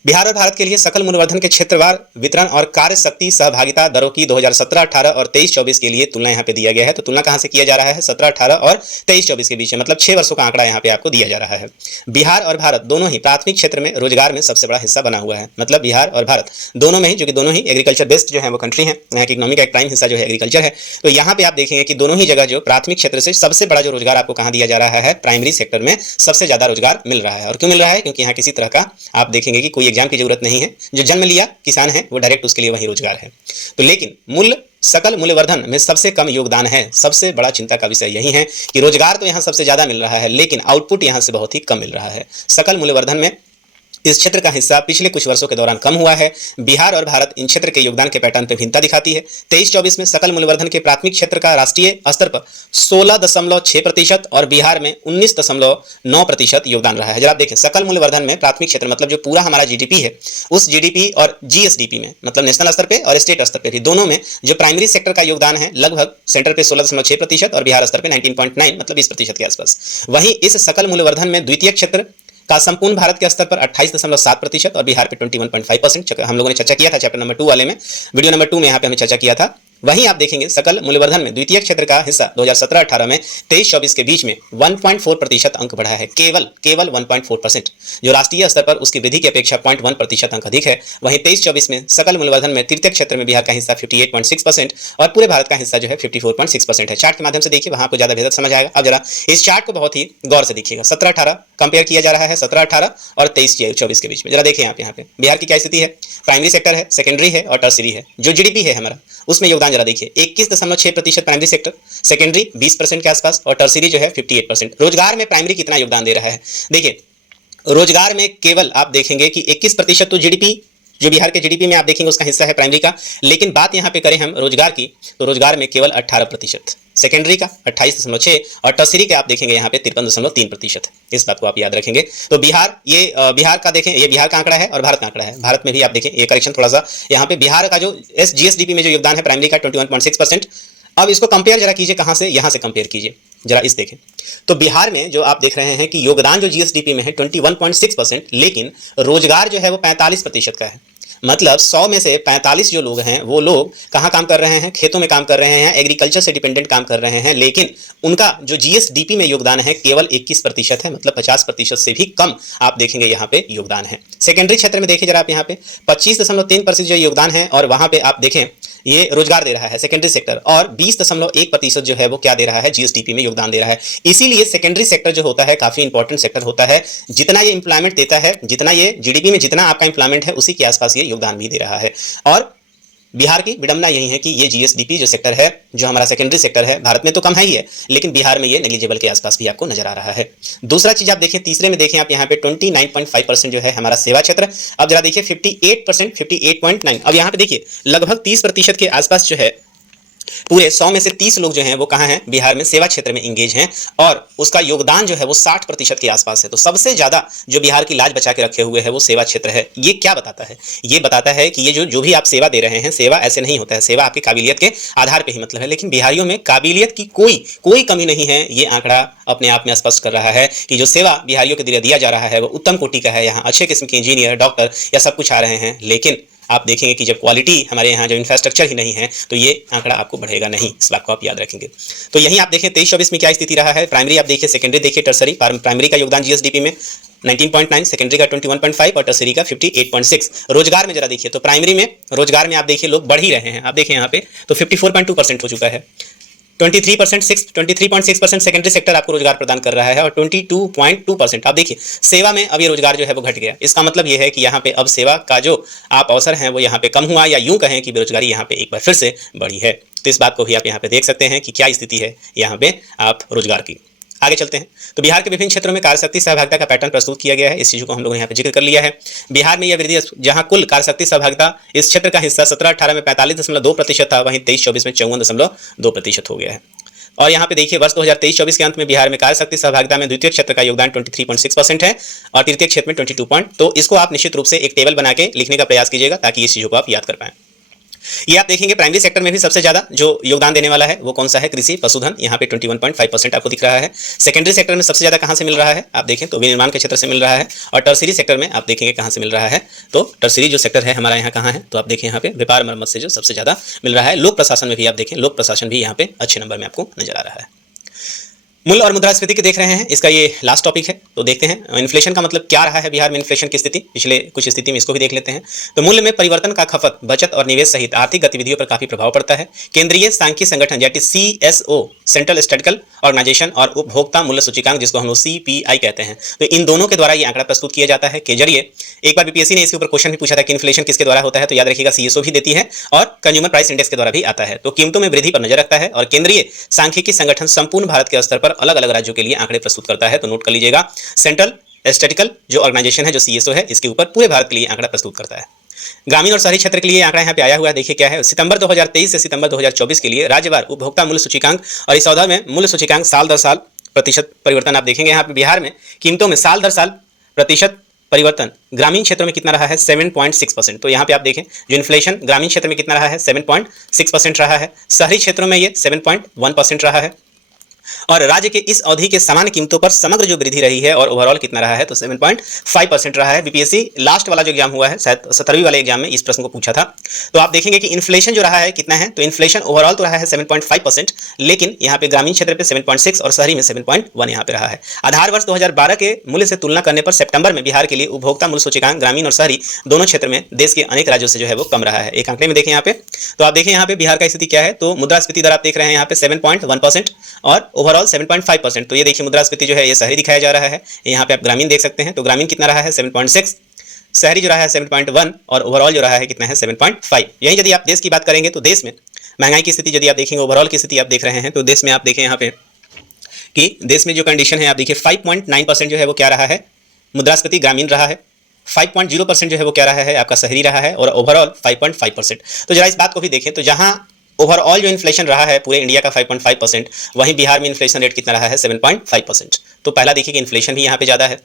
बिहार और भारत के लिए सकल मूल्यवर्धन के क्षेत्रवार वितरण और कार्य शक्ति सहभागिता दरों की 2017-18 और 23-24 के लिए तुलना यहाँ पे दिया गया है। तो तुलना कहाँ से किया जा रहा है? 17-18 और 23-24 के बीच में, मतलब 6 वर्षों का आंकड़ा यहाँ पे आपको दिया जा रहा है। बिहार और भारत दोनों ही प्राथमिक क्षेत्र में रोजगार में सबसे बड़ा हिस्सा बना हुआ है। मतलब बिहार और भारत दोनों में ही, जो कि दोनों ही एग्रीकल्चर बेस्ड जो है वो कंट्री है, यहाँ की इकोनॉमी का एक प्राइम हिस्सा जो है एग्रीकल्चर है। तो यहाँ पे आप देखेंगे कि दोनों ही जगह जो प्राथमिक क्षेत्र से सबसे बड़ा जो रोजगार आपको कहाँ दिया जा रहा है? प्राइमरी सेक्टर में सबसे ज्यादा रोजगार मिल रहा है। और क्यों मिल रहा है? क्योंकि यहाँ किसी तरह का आप देखेंगे कि कोई एग्जाम की जरूरत नहीं है, जो जन्म लिया किसान है वो डायरेक्ट उसके लिए वही रोजगार है। तो लेकिन सकल मूल्यवर्धन में सबसे कम योगदान है। सबसे बड़ा चिंता का विषय यही है कि रोजगार तो यहां सबसे ज्यादा मिल रहा है, लेकिन आउटपुट यहां से बहुत ही कम मिल रहा है। सकल मूल्यवर्धन में इस क्षेत्र का हिस्सा पिछले कुछ वर्षों के दौरान कम हुआ है। बिहार और भारत इन क्षेत्र के योगदान के पैटर्न पर भिन्नता दिखाती है। 23-24 में सकल मूल्यवर्धन के प्राथमिक क्षेत्र का राष्ट्रीय स्तर पर 16.6% और बिहार में 19.9% योगदान रहा है। जरा आप देखें, सकल मूल्यवर्धन में प्राथमिक क्षेत्र मतलब जो पूरा हमारा जीडीपी है, उस जीडीपी और जीएसडीपी में, मतलब नेशनल स्तर पर और स्टेट स्तर पर भी, दोनों में जो प्राइमरी सेक्टर का योगदान है लगभग सेंटर पे 16.6% और बिहार स्तर पर 19.9 मतलब 20% के आसपास। वहीं इस सकल मूल्यवर्धन में द्वितीय क्षेत्र का संपूर्ण भारत के स्तर पर 28.7% और बिहार पे 21.5%। हम लोगों ने चर्चा किया था चैप्टर नंबर 2 वाले में, वीडियो नंबर 2 में यहाँ पे हमने चर्चा किया था। वहीं आप देखेंगे सकल मूल्यवर्धन में द्वितीय क्षेत्र का हिस्सा 2017-18 में 23-24 के बीच में 1.4% अंक बढ़ा है। केवल 1.4%, जो राष्ट्रीय स्तर पर उसकी वृद्धि की अपेक्षा 0.1% अंक अधिक है। वहीं 23-24 में सकल मूल्यवर्धन में तृतीय क्षेत्र में बिहार का हिस्सा 58.6% और पूरे भारत का हिस्सा जो है 54.6% है। चार्ट के माध्यम से देखिए, वहां आपको ज्यादा बेहतर समझ आएगा। अब जरा इस चार्ट को बहुत ही गौर से देखिएगा। 17-18 कंपेयर किया जा रहा है, 17-18 और 23-24 के बीच में। जरा देखिए यहाँ पे बिहार की क्या स्थिति है। प्राइमरी सेक्टर है, सेकेंडरी है और टर्सरी है। जो जीडीपी है हमारा, उसमें योगदान जरा देखिए, 21.6% प्राइमरी सेक्टर, सेकेंडरी 20% के आसपास और टर्सरी जो है 58%। रोजगार में प्राइमरी कितना योगदान दे रहा है? देखिए, रोजगार में केवल आप देखेंगे कि 21% तो जीडीपी, जो बिहार के जीडीपी में आप देखेंगे उसका हिस्सा है प्राइमरी का। लेकिन बात यहाँ पे करें हम रोजगार की, तो रोजगार में केवल 18%, सेकेंडरी का 28.6 और टर्सरी के आप देखेंगे यहाँ पे 53.3%। इस बात को आप याद रखेंगे। तो बिहार का देखें, ये बिहार का आंकड़ा है और भारत का आंकड़ा है। भारत में भी आप देखें, ये करेक्शन थोड़ा सा, यहाँ पे बिहार का जो जीएसडीपी में जो योगदान है प्राइमरी का 21.6%। अब इसको कंपेयर जरा कीजिए, कहां से? यहां से कंपेयर कीजिए, जरा इस देखें। तो बिहार में जो आप देख रहे हैं कि योगदान जो जीएसडीपी में है 21.6%, लेकिन रोजगार जो है वो 45% का है। मतलब 100 में से 45 जो लोग हैं वो लोग कहाँ काम कर रहे हैं? खेतों में काम कर रहे हैं, एग्रीकल्चर से डिपेंडेंट काम कर रहे हैं। लेकिन उनका जो जीएसडीपी में योगदान है केवल 21% है, मतलब 50% से भी कम आप देखेंगे यहाँ पे योगदान है। सेकेंडरी क्षेत्र में देखिए जरा आप, यहाँ पे 25.3% जो योगदान है और वहां पे आप देखें ये रोजगार दे रहा है सेकेंडरी सेक्टर, और 20.1% जो है वो क्या दे रहा है? जीएसडीपी में योगदान दे रहा है। इसीलिए सेकेंडरी सेक्टर जो होता है काफी इंपॉर्टेंट सेक्टर होता है। जितना ये इंप्लॉयमेंट देता है, जितना ये जीडीपी में जितना आपका इंप्लॉयमेंट है, उसी के आसपास ये योगदान भी दे रहा है। और बिहार की विडंबना यही है कि ये जीएसडीपी जो सेक्टर है, जो हमारा सेकेंडरी सेक्टर है, भारत में तो कम है ही है, लेकिन बिहार में ये नेग्लिजिबल के आसपास भी आपको नजर आ रहा है। दूसरा चीज आप देखिए, तीसरे में देखें आप यहाँ पे 29.5% जो है हमारा सेवा क्षेत्र। अब जरा देखिए 58%, 58.9। अब यहाँ पे देखिए लगभग 30% के आसपास जो है, पूरे 100 में से 30 लोग जो हैं वो कहाँ हैं? बिहार में सेवा क्षेत्र में इंगेज हैं, और उसका योगदान जो है वो 60% के आसपास है। तो सबसे ज्यादा जो बिहार की लाज बचा के रखे हुए है वो सेवा क्षेत्र है। ये क्या बताता है? ये बताता है कि ये जो भी आप सेवा दे रहे हैं, सेवा ऐसे नहीं होता है, सेवा आपकी काबिलियत के आधार पर ही मतलब है। लेकिन बिहारियों में काबिलियत की कोई कमी नहीं है। ये आंकड़ा अपने आप में स्पष्ट कर रहा है कि जो सेवा बिहारियों के लिए दिया जा रहा है वो उत्तम कोटि का है। यहाँ अच्छे किस्म के इंजीनियर, डॉक्टर या सब कुछ आ रहे हैं, लेकिन आप देखेंगे कि जब क्वालिटी हमारे यहाँ जो इंफ्रास्ट्रक्चर ही नहीं है तो ये आंकड़ा आपको बढ़ेगा नहीं। इस बात को आप याद रखेंगे। तो यहीं आप देखें 23-24 में क्या स्थिति रहा है। प्राइमरी आप देखिए, सेकेंडरी देखिए, टर्सरी। प्राइमरी का योगदान जीएसडीपी में 19.9, सेकेंडरी का 21.5 और टर्सरी का 58.6। रोजगार में जरा देखिए, तो प्राइमरी में रोजगार में आप देखिए लोग बढ़ ही रहे हैं। आप देखिए यहाँ पे तो 54.2% हो चुका है। 23.6% सेकेंडरी सेक्टर आपको रोजगार प्रदान कर रहा है और 22.2% आप देखिए सेवा में अब ये रोजगार जो है वो घट गया। इसका मतलब ये है कि यहाँ पे अब सेवा का जो आप अवसर हैं वो यहाँ पे कम हुआ, या यूं कहें कि बेरोजगारी यहाँ पे एक बार फिर से बढ़ी है। तो इस बात को भी आप यहाँ पे देख सकते हैं कि क्या स्थिति है यहाँ पे आप रोजगार की। आगे चलते हैं। तो बिहार के विभिन्न क्षेत्रों में कार्यशक्ति सहभागिता का पैटर्न प्रस्तुत किया गया है। इस चीज़ को हम लोगों ने यहाँ पे जिक्र कर लिया है। बिहार में यह वृद्धि, जहां कुल कार्यशक्ति सहभागिता इस क्षेत्र का हिस्सा 17-18 में 45.2% था, वहीं 23-24 में 54.2% हो गया है। और यहाँ पे देखिए वर्ष 2023-24 के अंत में बिहार में कार्य शक्ति सहभागिता में द्वितीय क्षेत्र का योगदान 23.6% है और तृतीय क्षेत्र में 22 पॉइंट। तो इसको आप निश्चित रूप से एक टेबल बना के लिखने का प्रयास कीजिएगा ताकि इस चीज़ों को आप याद कर पाएं। ये आप देखेंगे प्राइमरी सेक्टर में भी सबसे ज्यादा जो योगदान देने वाला है वो कौन सा है, कृषि पशुधन, यहाँ पे 21.5% आपको दिख रहा है। सेकेंडरी सेक्टर में सबसे ज्यादा कहाँ से मिल रहा है, आप देखें तो विनिर्माण के क्षेत्र से मिल रहा है। और टर्सरी सेक्टर में आप देखेंगे कहाँ से मिल रहा है, तो टर्सरी जो सेक्टर है हमारा यहाँ कहाँ है, तो आप देखें यहाँ पे व्यापार मरम्मत से जो सबसे ज्यादा मिल रहा है। लोक प्रशासन में भी आप देखें, लोक प्रशासन भी यहाँ पे अच्छे नंबर में आपको नजर आ रहा है। मूल्य और मुद्रास्फीति के देख रहे हैं, इसका ये लास्ट टॉपिक है। तो देखते हैं इन्फ्लेशन का मतलब क्या रहा है बिहार में, इन्फ्लेशन की स्थिति पिछले कुछ स्थिति में इसको भी देख लेते हैं। तो मूल्य में परिवर्तन का खपत, बचत और निवेश सहित आर्थिक गतिविधियों पर काफी प्रभाव पड़ता है। केंद्रीय सांख्यिकी संगठन यानी CSO सेंट्रल स्टैटिस्टिकल ऑर्गेनाइजेशन और उपभोक्ता मूल्य सूचकांक जिसको हम लोग CPI कहते हैं, तो इन दोनों के द्वारा ये आंकड़ा प्रस्तुत किया जाता है के जरिए। एक बार बीपीएससी ने इसके ऊपर क्वेश्चन भी पूछा था कि इन्फ्लेशन किसके द्वारा होता है, तो याद रखिएगा CSO भी देती है और कंज्यूमर प्राइस इंडेक्स के द्वारा भी आता है। तो कीमतों में वृद्धि पर नजर रखता है और केंद्रीय सांख्यिकी संगठन संपूर्ण भारत के स्तर पर अलग अलग राज्यों के लिए आंकड़े प्रस्तुत करता है। तो नोट कर लीजिएगा, सेंट्रल स्टैटिस्टिकल जो ऑर्गेनाइजेशन है जो CSO है, इसके ऊपर पूरे भारत के लिए आंकड़ा प्रस्तुत करता है। ग्रामीण और शहरी क्षेत्र के लिए आंकड़ा यहाँ पे आया हुआ है, देखिए क्या है। सितंबर 2023 से सितंबर 2024 के लिए राज्यवार उपभोक्ता मूल्य सूचकांक, और इस अवधि में मूल्य सूचकांक साल दर साल प्रतिशत परिवर्तन आप देखेंगे। यहाँ पे बिहार में कीमतों में साल दर साल प्रतिशत परिवर्तन ग्रामीण क्षेत्र में कितना रहा है, 7.6%। तो यहाँ पे आप देखें जो इन्फ्लेशन ग्रामीण क्षेत्र में कितना रहा है, 7.6% रहा है। शहरी क्षेत्रों में ये 7.1% रहा है। और राज्य के इस अवधि के समान कीमतों पर समग्र जो वृद्धि रही है और ओवरऑल कितना रहा है, तो 7.5% रहा है। बीपीएससी लास्ट वाला जो एग्जाम हुआ है, शायद 17वीं वाले एग्जाम में इस प्रश्न को पूछा था। तो आप देखेंगे कि इन्फ्लेशन जो रहा है कितना है, तो इन्फ्लेशन ओवरऑल तो रहा है 7.5%, लेकिन यहाँ पे ग्रामीण क्षेत्र पे 7.6 और शहरी में 7.1 यहाँ पे रहा है। आधार वर्ष 2012 के मूल्य से तुलना करने पर सितंबर में बिहार के लिए उपभोक्ता मूल्य सूचकांक ग्रामीण और शहरी दोनों क्षेत्र में देश के अनेक राज्यों से जो है वो कम रहा है। एक आंकड़े में देखें यहाँ पे, तो आप देखें यहाँ पे बिहार का स्थिति क्या है, तो मुद्रास्फीति दर आप देख रहे हैं यहाँ पे 7.1% और ओवरऑल 7.5%। तो ये देखिए मुद्रास्फीति जो है ये शहरी दिखाया जा रहा है, यहाँ पे आप ग्रामीण देख सकते हैं। तो ग्रामीण कितना रहा है, 7.6, शहरी जो रहा है 7.1 और ओवरऑल जो रहा है कितना है, 7.5। यही यदि आप देश की बात करेंगे तो देश में महंगाई की स्थिति यदि आप देखेंगे, ओवरऑल की स्थिति आप देख रहे हैं, तो देश में आप देखें यहाँ पे कि देश में जो कंडीशन है आप देखिए 5.9% जो है वो क्या रहा है, मुद्रास्फीति ग्रामीण रहा है। 5.0% जो है वो क्या रहा है, आपका शहरी रहा है और ओवरऑल 5.5%। तो जरा इस बात को भी देखें, तो जहां ओवरऑल जो इन्फ्लेशन रहा है पूरे इंडिया का 5.5%, वहीं बिहार में इन्फ्लेशन रेट कितना रहा है, 7.5%। तो पहला देखिए कि इन्फ्लेशन भी यहाँ पे ज़्यादा है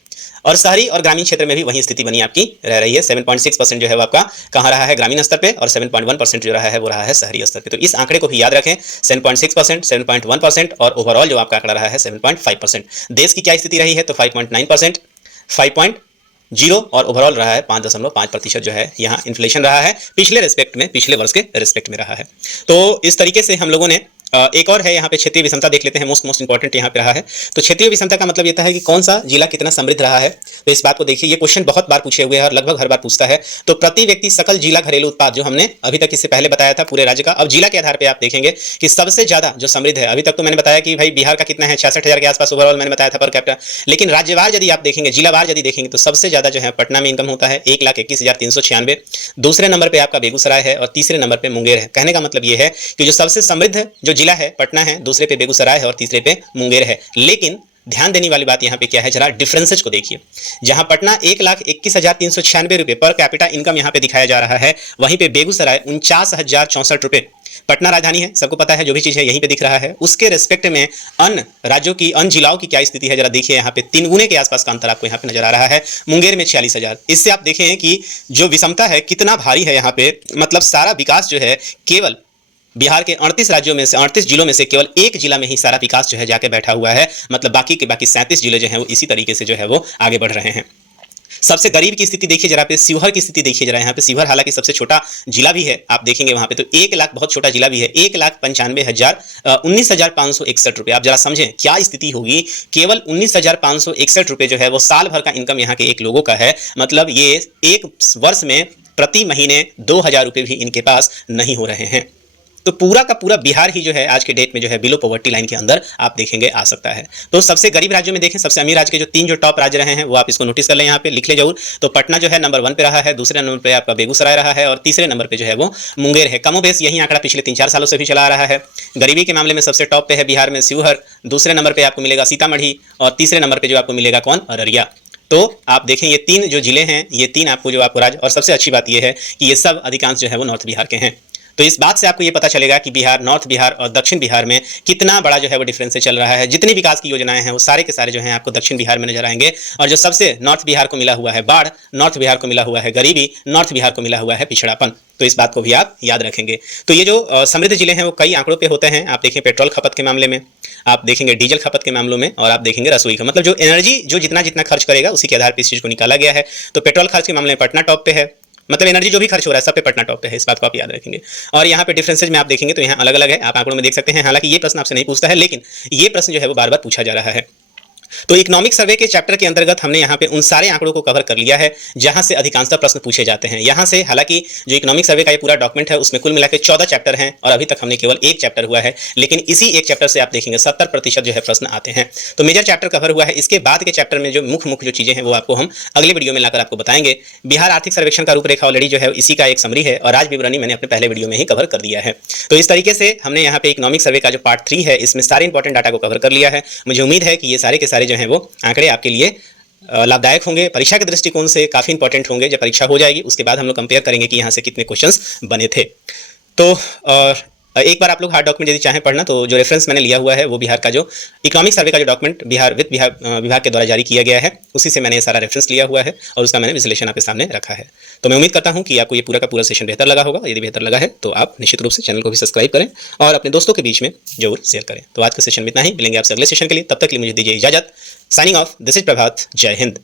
और शहरी और ग्रामीण क्षेत्र में भी वही स्थिति बनी आपकी रह रही है। 7.6% जो है वो आपका कहाँ रहा है, ग्रामीण स्तर पे, और 7.1% जो रहा है वो रहा है शहरी स्तर पे। तो इस आंकड़े को भी याद रखें, 7.6%, 7.1% और ओवरऑल जो आपका आंकड़ा रहा है 7.5%। देश की क्या स्थिति रही है, तो 5.9%, 5.0 और ओवरऑल रहा है 5.5% जो है यहाँ इन्फ्लेशन रहा है पिछले रेस्पेक्ट में, पिछले वर्ष के रेस्पेक्ट में रहा है। तो इस तरीके से हम लोगों ने एक और है यहाँ पे क्षेत्रीय विषमता देख लेते हैं, मोस्ट इंपॉर्टेंट यहाँ पे रहा है। तो क्षेत्रीय विषमता का मतलब ये था कि कौन सा जिला कितना समृद्ध रहा है। तो इस बात को देखिए, ये क्वेश्चन बहुत बार पूछे हुए हैं और लगभग हर बार पूछता है। तो प्रति व्यक्ति सकल जिला घरेलू उत्पाद जो हमने अभी तक इससे पहले बताया था पूरे राज्य का, अब जिला के आधार पर आप देखेंगे कि सबसे ज्यादा जो समृद्ध है, अभी तक तो मैंने बताया कि भाई बिहार का कितना है, 66,000 के आसपास ओवरऑल मैंने बताया था पर कैपिटा, लेकिन राज्यवार यदि आप देखेंगे, जिलावार यदि देखेंगे तो सबसे ज्यादा जो है पटना में इनकम होता है 1,21,396। दूसरे नंबर पर आपका बेगूसराय है और तीसरे नंबर पर मुंगेर है। कहने का मतलब ये है कि जो सबसे समृद्ध जो जिला है पटना है, दूसरे पे बेगूसराय है और तीसरे पे मुंगेर है। लेकिन ध्यान देने वाली बात यहाँ पे क्या है, जरा डिफरेंसेज को देखिए। जहां पटना 1,21,396 रुपए पर कैपिटा इनकम यहाँ पे दिखाया जा रहा है, वहीं पे बेगूसराय 49,064 रुपए। पटना राजधानी है, सबको पता है, जो भी चीज है यहीं पे दिख रहा है। उसके रेस्पेक्ट में अन्य राज्यों की, अन्य जिलाओं की क्या स्थिति है जरा देखिए। यहाँ पे 3 गुने के आसपास का अंतर आपको यहाँ पे नजर आ रहा है। मुंगेर में 46,000। इससे आप देखें कि जो विषमता है कितना भारी है यहाँ पे, मतलब सारा विकास जो है केवल बिहार के 38 राज्यों में से, 38 जिलों में से केवल एक जिला में ही सारा विकास जो है जाके बैठा हुआ है। मतलब बाकी के 37 जिले जो हैं वो इसी तरीके से जो है वो आगे बढ़ रहे हैं। सबसे गरीब की स्थिति देखिए जरा पे, शिवहर की स्थिति देखिए जरा। यहाँ पे शिवहर हालांकि सबसे छोटा जिला भी है, आप देखेंगे वहां पे तो 1 लाख, बहुत छोटा जिला भी है, 1,95,19,561 रुपए। आप जरा समझें क्या स्थिति होगी, केवल 19,561 रुपए जो है वो साल भर का इनकम यहाँ के एक लोगों का है। मतलब ये एक वर्ष में प्रति महीने 2,000 रुपए भी इनके पास नहीं हो रहे हैं। तो पूरा का पूरा बिहार ही जो है आज के डेट में जो है बिलो पॉवर्टी लाइन के अंदर आप देखेंगे आ सकता है। तो सबसे गरीब राज्यों में देखें, सबसे अमीर राज्य के जो 3 जो टॉप राज्य रहे हैं वो आप इसको नोटिस कर लें, यहाँ पे लिख ले जरूर। तो पटना जो है नंबर 1 पे रहा है, दूसरे नंबर पे आपका बेगूसराय रहा है और तीसरे नंबर पे जो है वो मुंगेर है। कमोबेश यही आंकड़ा पिछले 3-4 सालों से भी चला रहा है। गरीबी के मामले में सबसे टॉप पे है बिहार में शिवहर, दूसरे नंबर पर आपको मिलेगा सीतामढ़ी और तीसरे नंबर पर जो आपको मिलेगा कौन, अररिया। तो आप देखें ये 3 जो जिले हैं, ये 3 आपको जो आपको राज्य, और सबसे अच्छी बात ये है कि ये सब अधिकांश जो है वो नॉर्थ बिहार के हैं। तो इस बात से आपको ये पता चलेगा कि बिहार, नॉर्थ बिहार और दक्षिण बिहार में कितना बड़ा जो है वो डिफरेंस चल रहा है। जितनी विकास की योजनाएं हैं वो सारे के सारे जो हैं आपको दक्षिण बिहार में नजर आएंगे, और जो सबसे नॉर्थ बिहार को मिला हुआ है बाढ़, नॉर्थ बिहार को मिला हुआ है गरीबी, नॉर्थ बिहार को मिला हुआ है पिछड़ापन। तो इस बात को भी आप याद रखेंगे। तो ये जो समृद्ध जिले हैं वो कई आंकड़ों पे होते हैं। आप देखें पेट्रोल खपत के मामले में, आप देखेंगे डीजल खपत के मामलों में, और आप देखेंगे रसोई का, मतलब जो एनर्जी जो जितना जितना खर्च करेगा उसी के आधार पर इस चीज को निकाला गया है। तो पेट्रोल खर्च के मामले में पटना टॉप पे है, मतलब एनर्जी जो भी खर्च हो रहा है सब पे पटना टॉप पे है। इस बात को आप याद रखेंगे। और यहाँ पे डिफरेंसेज में आप देखेंगे तो यहाँ अलग अलग है, आप आंकड़ों में देख सकते हैं। हालांकि ये प्रश्न आपसे नहीं पूछता है, लेकिन ये प्रश्न जो है वो बार बार पूछा जा रहा है। तो इकोनॉमिक सर्वे के चैप्टर के अंतर्गत हमने यहाँ पे उन सारे आंकड़ों को कवर कर लिया है जहां से अधिकांशतः प्रश्न पूछे जाते हैं। यहाँ से हालांकि जो इकोनॉमिक सर्वे का ये पूरा डॉक्यूमेंट है उसमें कुल मिलाकर 14 चैप्टर हैं और अभी तक हमने केवल एक चैप्टर हुआ है, लेकिन इसी एक चैप्टर से आप देखेंगे 70% जो है प्रश्न आते हैं। तो मेजर चैप्टर कवर हुआ है। इसके बाद के चैप्टर में जो मुख्य जो चीजें हैं वो आपको हम अगले वीडियो में लाकर आपको बताएंगे। बिहार आर्थिक सर्वेक्षण का रूपरेखा ऑलरेडी जो है इसी का एक समरी है, और आज विवरणी मैंने अपने पहले वीडियो में ही कवर कर दिया है। तो इस तरीके से हमने यहाँ पे इकोनॉमिक सर्वे का जो पार्ट 3 है इसमें सारे इंपॉर्टेंट डाटा को कवर कर लिया है। मुझे उम्मीद है कि ये सारे के सारे जो है वो आंकड़े आपके लिए लाभदायक होंगे, परीक्षा के दृष्टिकोण से काफ़ी इंपॉर्टेंट होंगे। जब परीक्षा हो जाएगी उसके बाद हम लोग कंपेयर करेंगे कि यहाँ से कितने क्वेश्चंस बने थे। तो एक बार आप लोग हार्ड डॉक्यूमेंट यदि चाहें पढ़ना तो जो रेफरेंस मैंने लिया हुआ है वो बिहार का जो इकोनॉमिक सर्वे का जो डॉक्यूमेंट बिहार वित्त विभाग के द्वारा जारी किया गया है उसी से मैंने ये सारा रेफरेंस लिया हुआ है और उसका मैंने विश्लेषण आपके सामने रखा है। तो मैं उम्मीद करता हूँ कि आपको ये पूरा का पूरा सेशन बेहतर लगा होगा। यदि बेहतर लगा है तो आप निश्चित रूप से चैनल को भी सब्सक्राइब करें और अपने दोस्तों के बीच में जरूर शेयर करें। तो आज के सेशन में इतना ही, मिलेंगे आपसे अगले सेशन के लिए। तब तक के लिए मुझे दीजिए इजाजत। साइनिंग ऑफ, दिस इज प्रभात। जय हिंद।